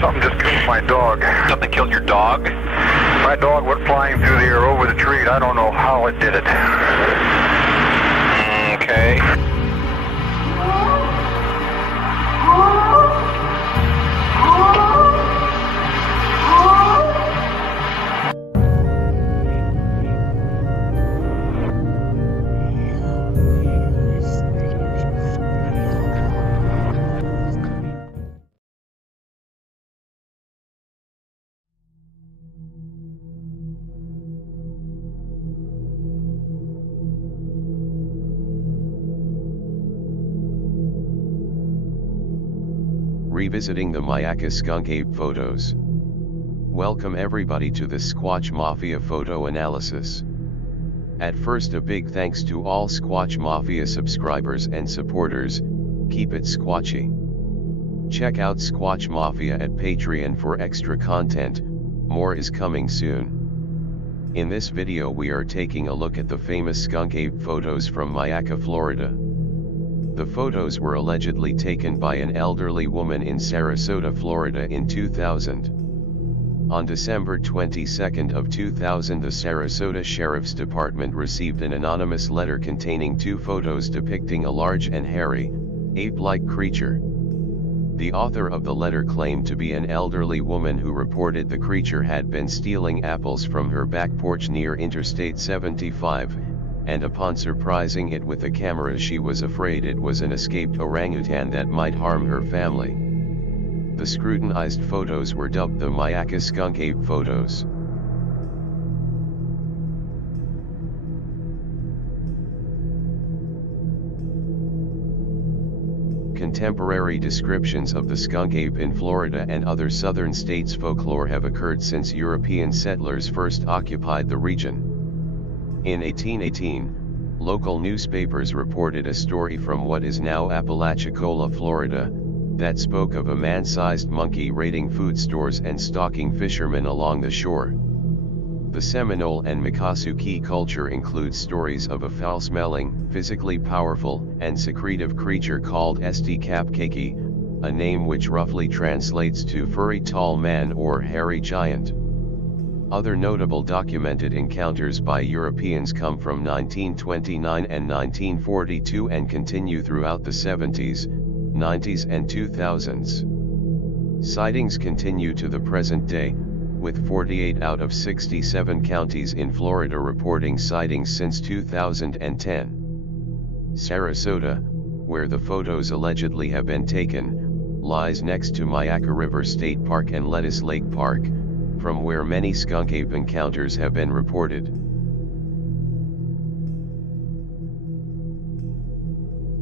Something just killed my dog. Something killed your dog? My dog went flying through the air over the tree. I don't know how it did it. Okay. Revisiting the Myakka Skunk Ape photos. Welcome everybody to the Squatch Mafia photo analysis. At first, a big thanks to all Squatch Mafia subscribers and supporters. Keep it squatchy. Check out Squatch Mafia at Patreon for extra content. More is coming soon. In this video we are taking a look at the famous skunk ape photos from Myakka, Florida. The photos were allegedly taken by an elderly woman in Sarasota, Florida in 2000. On December 22 of 2000, the Sarasota Sheriff's Department received an anonymous letter containing two photos depicting a large and hairy, ape-like creature. The author of the letter claimed to be an elderly woman who reported the creature had been stealing apples from her back porch near Interstate 75. And upon surprising it with a camera, she was afraid it was an escaped orangutan that might harm her family. The scrutinized photos were dubbed the Myakka Skunk Ape photos. Contemporary descriptions of the skunk ape in Florida and other southern states' folklore have occurred since European settlers first occupied the region. In 1818, local newspapers reported a story from what is now Apalachicola, Florida, that spoke of a man-sized monkey raiding food stores and stalking fishermen along the shore. The Seminole and Miccosukee culture includes stories of a foul-smelling, physically powerful, and secretive creature called Sasquatch, a name which roughly translates to furry tall man or hairy giant. Other notable documented encounters by Europeans come from 1929 and 1942 and continue throughout the 70s, 90s and 2000s. Sightings continue to the present day, with 48 out of 67 counties in Florida reporting sightings since 2010. Sarasota, where the photos allegedly have been taken, lies next to Myakka River State Park and Lettuce Lake Park, from where many skunk ape encounters have been reported.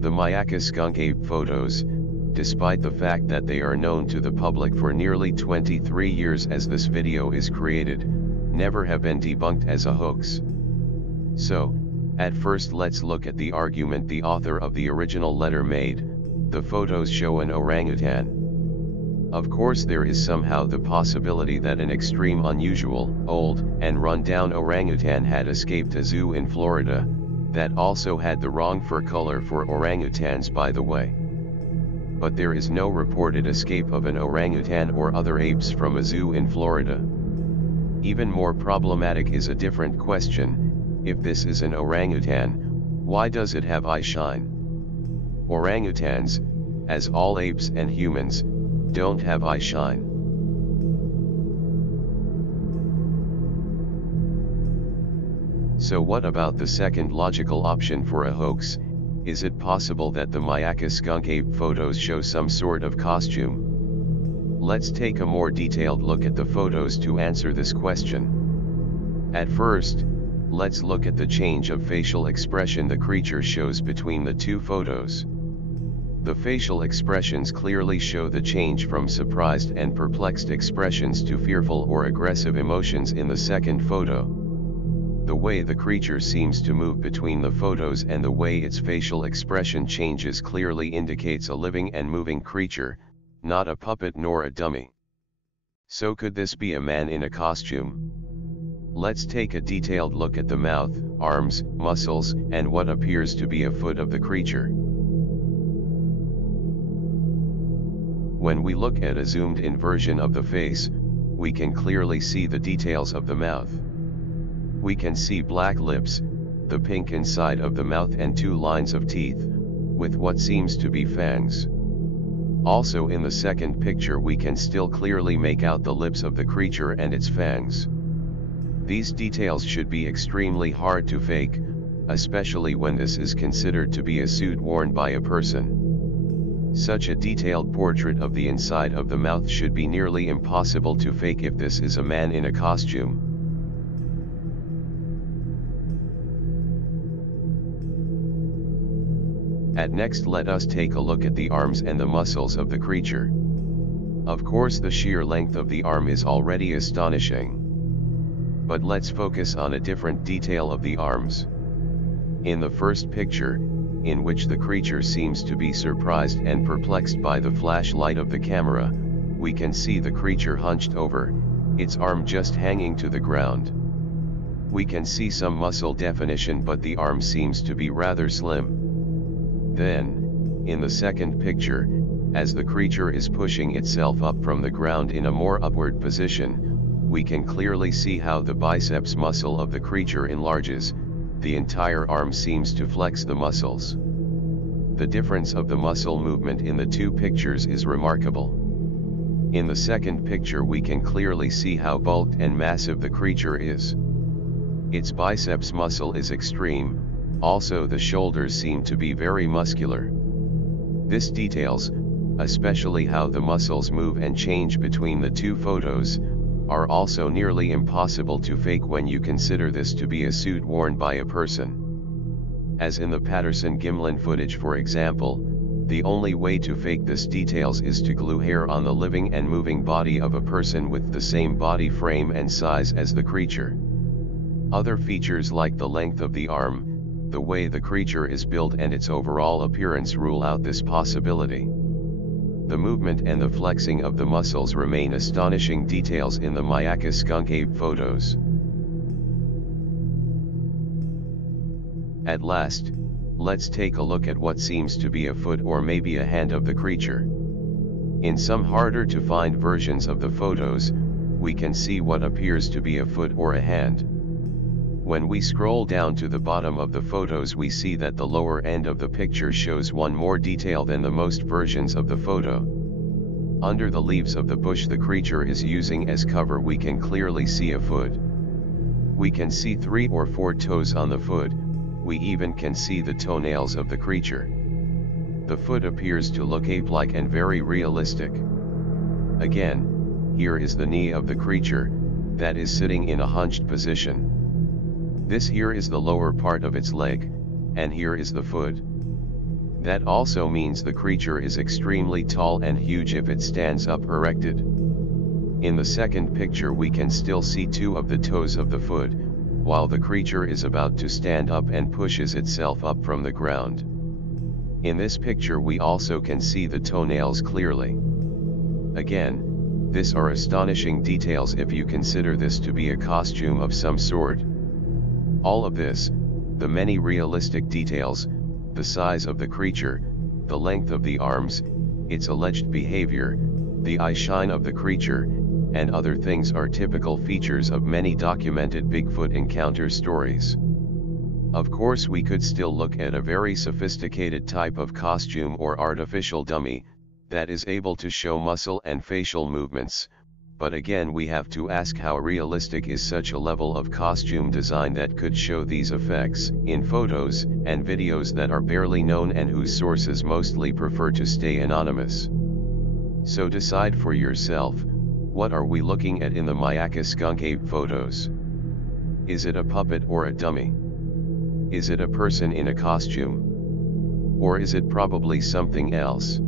The Myakka skunk ape photos, despite the fact that they are known to the public for nearly 23 years as this video is created, never have been debunked as a hoax. So, at first let's look at the argument the author of the original letter made. The photos show an orangutan. Of course there is somehow the possibility that an extreme, unusual, old, and run-down orangutan had escaped a zoo in Florida, that also had the wrong fur color for orangutans, by the way. But there is no reported escape of an orangutan or other apes from a zoo in Florida. Even more problematic is a different question: if this is an orangutan, why does it have eye shine? Orangutans, as all apes and humans, don't have eye shine. So what about the second logical option for a hoax? Is it possible that the Myakka skunk ape photos show some sort of costume? Let's take a more detailed look at the photos to answer this question. At first, let's look at the change of facial expression the creature shows between the two photos. The facial expressions clearly show the change from surprised and perplexed expressions to fearful or aggressive emotions in the second photo. The way the creature seems to move between the photos and the way its facial expression changes clearly indicates a living and moving creature, not a puppet nor a dummy. So could this be a man in a costume? Let's take a detailed look at the mouth, arms, muscles, and what appeers to be a foot of the creature. When we look at a zoomed-in version of the face, we can clearly see the details of the mouth. We can see black lips, the pink inside of the mouth and 2 lines of teeth, with what seems to be fangs. Also in the second picture we can still clearly make out the lips of the creature and its fangs. These details should be extremely hard to fake, especially when this is considered to be a suit worn by a person. Such a detailed portrait of the inside of the mouth should be nearly impossible to fake if this is a man in a costume. Next let us take a look at the arms and the muscles of the creature. Of course the sheer length of the arm is already astonishing. But let's focus on a different detail of the arms. In the first picture, in which the creature seems to be surprised and perplexed by the flashlight of the camera, we can see the creature hunched over, its arm just hanging to the ground. We can see some muscle definition but the arm seems to be rather slim. Then, in the second picture, as the creature is pushing itself up from the ground in a more upward position, we can clearly see how the biceps muscle of the creature enlarges, the entire arm seems to flex the muscles. The difference of the muscle movement in the 2 pictures is remarkable. In the second picture we can clearly see how bulked and massive the creature is. Its biceps muscle is extreme. Also the shoulders seem to be very muscular. This details, especially how the muscles move and change between the 2 photos, are also nearly impossible to fake when you consider this to be a suit worn by a person. As in the Patterson-Gimlin footage for example, the only way to fake this details is to glue hair on the living and moving body of a person with the same body frame and size as the creature. Other features like the length of the arm, the way the creature is built and its overall appearance rule out this possibility. The movement and the flexing of the muscles remain astonishing details in the Myakka Skunk Ape photos. At last, let's take a look at what seems to be a foot or maybe a hand of the creature. In some harder to find versions of the photos, we can see what appears to be a foot or a hand. When we scroll down to the bottom of the photos we see that the lower end of the picture shows one more detail than the most versions of the photo. Under the leaves of the bush the creature is using as cover we can clearly see a foot. We can see 3 or 4 toes on the foot, we even can see the toenails of the creature. The foot appears to look ape-like and very realistic. Again, here is the knee of the creature, that is sitting in a hunched position. This here is the lower part of its leg, and here is the foot. That also means the creature is extremely tall and huge if it stands up erected. In the second picture we can still see 2 of the toes of the foot, while the creature is about to stand up and pushes itself up from the ground. In this picture we also can see the toenails clearly. Again, these are astonishing details if you consider this to be a costume of some sort. All of this, the many realistic details, the size of the creature, the length of the arms, its alleged behavior, the eye shine of the creature, and other things are typical features of many documented Bigfoot encounter stories. Of course we could still look at a very sophisticated type of costume or artificial dummy, that is able to show muscle and facial movements, but again we have to ask how realistic is such a level of costume design that could show these effects in photos and videos that are barely known and whose sources mostly prefer to stay anonymous. So decide for yourself, what are we looking at in the Myakka Skunk Ape photos? Is it a puppet or a dummy? Is it a person in a costume? Or is it probably something else?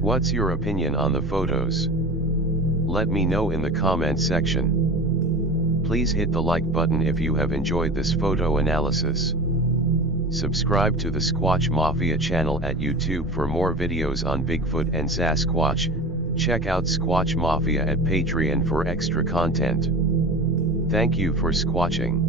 What's your opinion on the photos? Let me know in the comment section. Please hit the like button if you have enjoyed this photo analysis. Subscribe to the Squatch Mafia channel at YouTube for more videos on Bigfoot and Sasquatch. Check out Squatch Mafia at Patreon for extra content. Thank you for squatching.